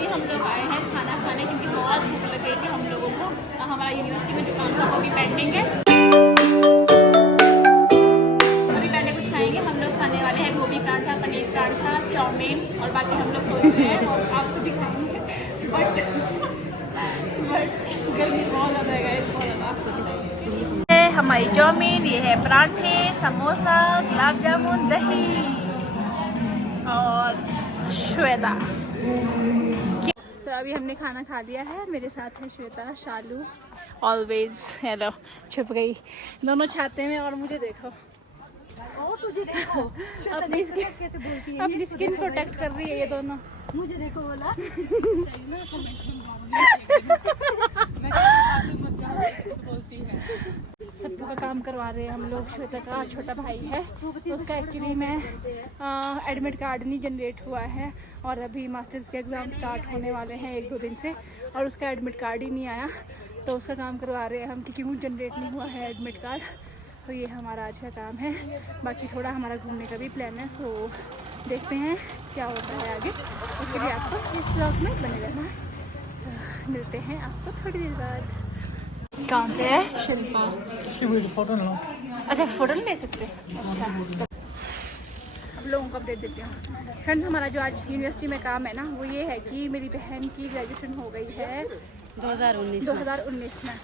अभी हम लोग आए हैं खाना खाने क्योंकि बहुत भूख लग गई थी हम लोगों को। हमारा यूनिवर्सिटी में जो काम था वो भी पेंडिंग है। अभी पहले कुछ खाएंगे। हम लोग खाने वाले हैं गोभी पराठा, पनीर पराठा, चाउमीन और बाकी हम लोग सोच रहे हैं और आपको दिखाएंगे। बट गर्मी बहुत ज़्यादा है, बहुत ज़्यादा। आपको दिखाएंगे हमारी चाउमीन, ये है पराठे, समोसा, गुलाब जामुन, दही और श्वेता। तो अभी हमने खाना खा लिया है। मेरे साथ है श्वेता, शालू, ऑलवेज। हेलो, छुप गई। दोनों छाते में और मुझे देखो। ओ तुझे देखो अपनी स्किन प्रोटेक्ट कर रही है ये दोनों। मुझे देखो बोला। सबको का काम करवा रहे हैं हम लोग। श्वेता का छोटा भाई है, उसका एक्चुअली में एडमिट कार्ड नहीं जनरेट हुआ है और अभी मास्टर्स के एग्ज़ाम स्टार्ट होने वाले हैं 1-2 दिन से और उसका एडमिट कार्ड ही नहीं आया। तो उसका काम करवा रहे हैं हम कि क्यों जनरेट नहीं हुआ है एडमिट कार्ड। तो ये हमारा आज का काम है। बाकी थोड़ा हमारा घूमने का भी प्लान है, सो देखते हैं क्या होता है आगे। उसके लिए आपको इस ब्लॉग में बने रहना है। तो मिलते हैं आपको थोड़ी देर बाद। कहाँ पे है शिल्पा? फोटो लो। अच्छा, फोटो नहीं ले सकते? अच्छा, अब लोगों को अपडेट देते हैं। फ्रेंड्स, हमारा जो आज यूनिवर्सिटी में काम है ना, वो ये है कि मेरी बहन की ग्रेजुएशन हो गई है 2019 में।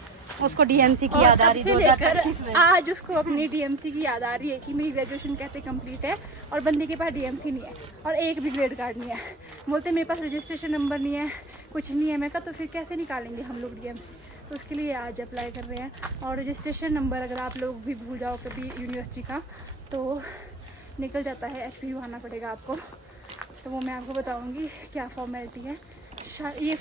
उसको डीएमसी की याद आ रही है। आज उसको अपनी डीएमसी की याद आ रही है कि मेरी ग्रेजुएशन कैसे कंप्लीट है और बंदे के पास डीएमसी नहीं है और एक भी ग्रेड कार्ड नहीं है। बोलते मेरे पास रजिस्ट्रेशन नंबर नहीं है, कुछ नहीं है। मैं कहा तो फिर कैसे निकालेंगे हम लोग डीएमसी? तो उसके लिए आज अप्लाई कर रहे हैं। और रजिस्ट्रेशन नंबर अगर आप लोग भी भूल जाओ कभी यूनिवर्सिटी का तो निकल जाता है, HP आना पड़ेगा आपको। तो वो मैं आपको बताऊँगी क्या फॉर्मेलिटी है। ये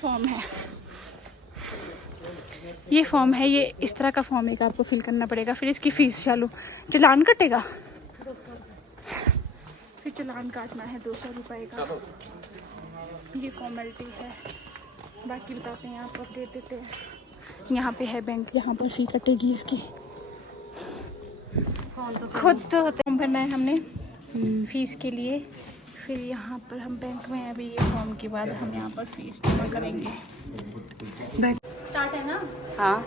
फॉर्म है, ये इस तरह का फॉर्म एक आपको फिल करना पड़ेगा। फिर इसकी फ़ीस चालू, चालान कटेगा, फिर चालान काटना है 200 रुपये का। ये फॉर्मेलिटी है। बाकी बताते हैं, आपको अपडेट देते हैं। यहाँ पे है बैंक जहाँ पर फ़ी कटेगी इसकी। खुद तो फॉर्म भरना है हमने फ़ीस के लिए। फिर यहाँ पर हम बैंक में अभी ये फॉर्म के बाद हम यहाँ पर फ़ीस जमा करेंगे। स्टार्ट है ना? हाँ।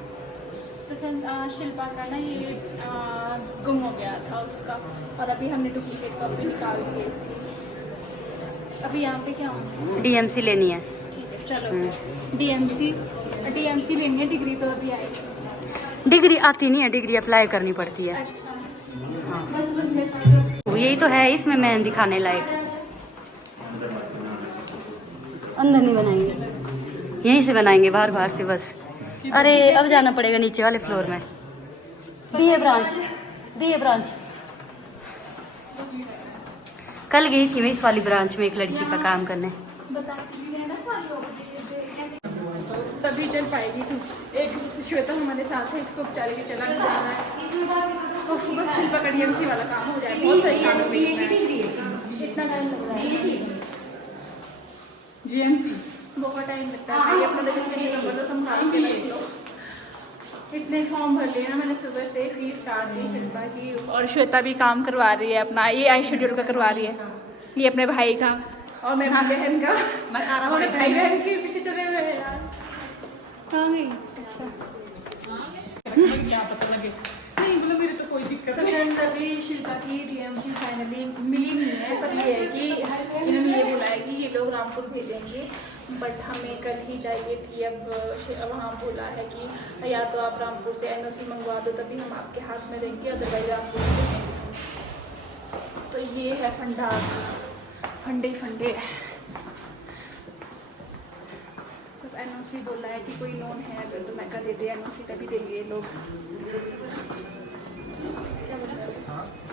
तो फिर शिल्पा का ना ये गुम हो गया था उसका और अभी हमने डुप्लीकेट कॉपी निकाल दी है इसकी। अभी यहाँ पे क्या होगा? डीएमसी लेनी है। ठीक है, चलो। डीएमसी लेनी है। डिग्री तो अभी आएगी। डिग्री आती नहीं है, डिग्री अप्लाई करनी पड़ती है। अच्छा, हाँ। बस यही तो है इसमें मेहंदी दिखाने लायक। अंदर नहीं बनाएंगे, यहीं से बनाएंगे, बाहर से बस। अरे अब जाना पड़ेगा नीचे वाले फ्लोर में। BA branch. कल गई थी मैं इस वाली ब्रांच में एक लड़की का काम करने। तभी चल पाएगी तू। एक श्वेता हमारे साथ है, इसको बेचारे के चला नहीं जा रहा है और सुबह शिल्पा का डीएमसी वाला काम हो जाए। बहुत परेशान हो गई मैं। इतना टाइम लग रहा है जीएमसी, बहुत टाइम लगता है भाई। अपना रजिस्ट्रेशन नंबर तो संभाल के रख लो। इतने फॉर्म भर लिए ना मैंने सुबह से, फीस काट दी शिल्पा की। और श्वेता भी काम करवा रही है अपना, ये आई शेड्यूल का करवा रही है, ये अपने भाई का और मेरी बहन का। हमारे भाई बहन के पीछे चले हुए हैं यार। कहाँ गई? अच्छा, क्या पता लगे नहीं, बोलो मेरे तो कोई दिक्कत नहीं। तभी शिल्पा की डीएमसी फाइनली मिली नहीं है, पर ये है कि इन्होंने ये बोला है कि ये लोग रामपुर भेजेंगे, बट हमें कल ही चाहिए थी। अब वहाँ बोला है कि या तो आप रामपुर से NOC मंगवा दो तभी हम आपके हाथ में देंगे, अदरवाइज रामपुर में देंगे। तो ये है फंडे। तो NOC बोला है कि कोई नोन है अगर तो मैं कर दे दे NOC तभी देंगे ये लोग।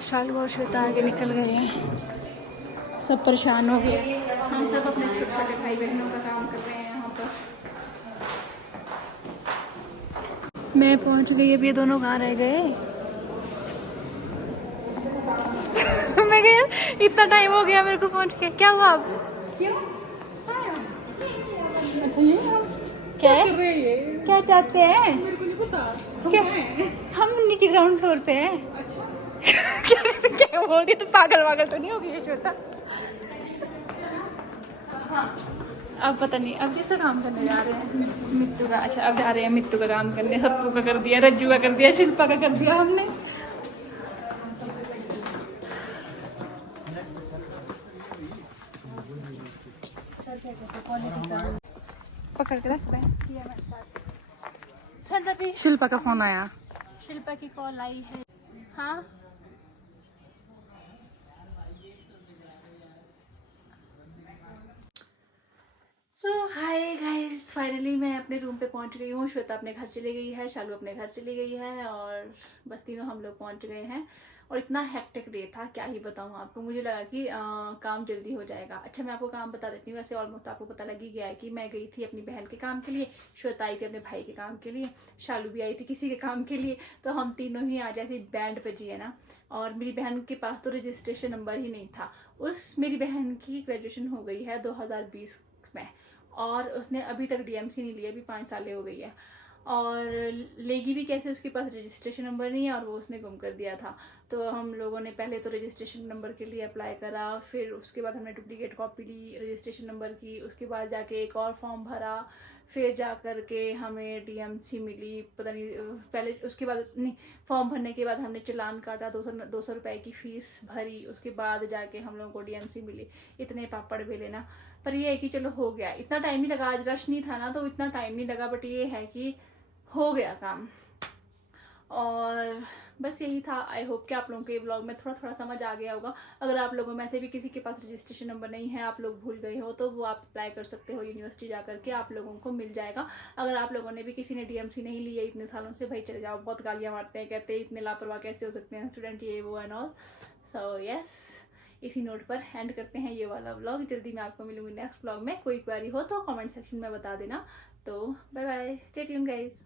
शालू और श्वेता आगे निकल गए हैं, सब परेशान हो गए। हम सब अपने छोटे छोटे भाई बहनों का काम कर रहे हैं यहाँ पर। मैं पहुँच गई, अब ये दोनों कहाँ रह गए? मैं गया, इतना टाइम हो गया मेरे को पहुँच के। क्या हुआ अब? क्यों? अच्छा, ये क्या चाहते हैं? मेरे को नहीं पता। क्या? हम नीचे ग्राउंड फ्लोर पे हैं। अच्छा। क्या बोल रही? तो पागल तो नहीं होगी ये श्वेता? हाँ, अब पता नहीं अब किसका काम करने जा रहे हैं, मित्तू का। अच्छा अब जा रहे हैं मित्तू का काम करने। सत्तू का कर दिया, रज्जू का कर दिया, शिल्पा का कर दिया हमने। पकड़ के रख रहे हैं। शिल्पा का फोन आया। शिल्पा की कॉल आई है। हाँ सो हाय गाइस, फाइनली मैं अपने रूम पे पहुंच गई हूँ। श्वेता अपने घर चली गई है, शालू अपने घर चली गई है और बस तीनों हम लोग पहुंच गए हैं। और इतना हेक्टिक डे था, क्या ही बताऊँ आपको। मुझे लगा कि काम जल्दी हो जाएगा। अच्छा मैं आपको काम बता देती हूँ। वैसे ऑलमोस्ट आपको पता लग ही गया है कि मैं गई थी अपनी बहन के काम के लिए, श्वेता आई थी अपने भाई के काम के लिए, शालू भी आई थी किसी के काम के लिए। तो हम तीनों ही आज ऐसे बैंड पे जिए ना। और मेरी बहन के पास तो रजिस्ट्रेशन नंबर ही नहीं था। मेरी बहन की ग्रेजुएशन हो गई है 2020 में और उसने अभी तक डीएमसी नहीं लिया, अभी 5 साल हो गई है। और लेगी भी कैसे, उसके पास रजिस्ट्रेशन नंबर नहीं है और वो उसने गुम कर दिया था। तो हम लोगों ने पहले तो रजिस्ट्रेशन नंबर के लिए अप्लाई करा, फिर उसके बाद हमने डुप्लीकेट कॉपी ली रजिस्ट्रेशन नंबर की, उसके बाद जाके एक और फॉर्म भरा, फिर जा कर के हमें डीएमसी मिली। पता नहीं पहले उसके बाद नहीं, फॉर्म भरने के बाद हमने चालान काटा, 200 रुपये की फ़ीस भरी, उसके बाद जाके हम लोगों को डीएमसी मिली। इतने पापड़ बेले ना, पर ये है कि चलो हो गया। इतना टाइम नहीं लगा, आज रश नहीं था ना तो इतना टाइम नहीं लगा, बट ये है कि हो गया काम। और बस यही था। आई होप कि आप लोगों के ब्लॉग में थोड़ा थोड़ा समझ आ गया होगा। अगर आप लोगों में से भी किसी के पास रजिस्ट्रेशन नंबर नहीं है, आप लोग भूल गए हो, तो वो आप अप्लाई कर सकते हो यूनिवर्सिटी जा करके, आप लोगों को मिल जाएगा। अगर आप लोगों ने भी किसी ने डीएमसी नहीं ली है इतने सालों से, भाई चले जाओ। बहुत गालियाँ मारते हैं, कहते हैं इतने लापरवाह कैसे हो सकते हैं स्टूडेंट, ये वो एंड ऑल। सो यस, इसी नोट पर एंड करते हैं ये वाला व्लॉग। जल्दी मैं आपको मिलूंगी नेक्स्ट व्लॉग में। कोई क्वेरी हो तो कमेंट सेक्शन में बता देना। तो bye bye, stay tuned guys.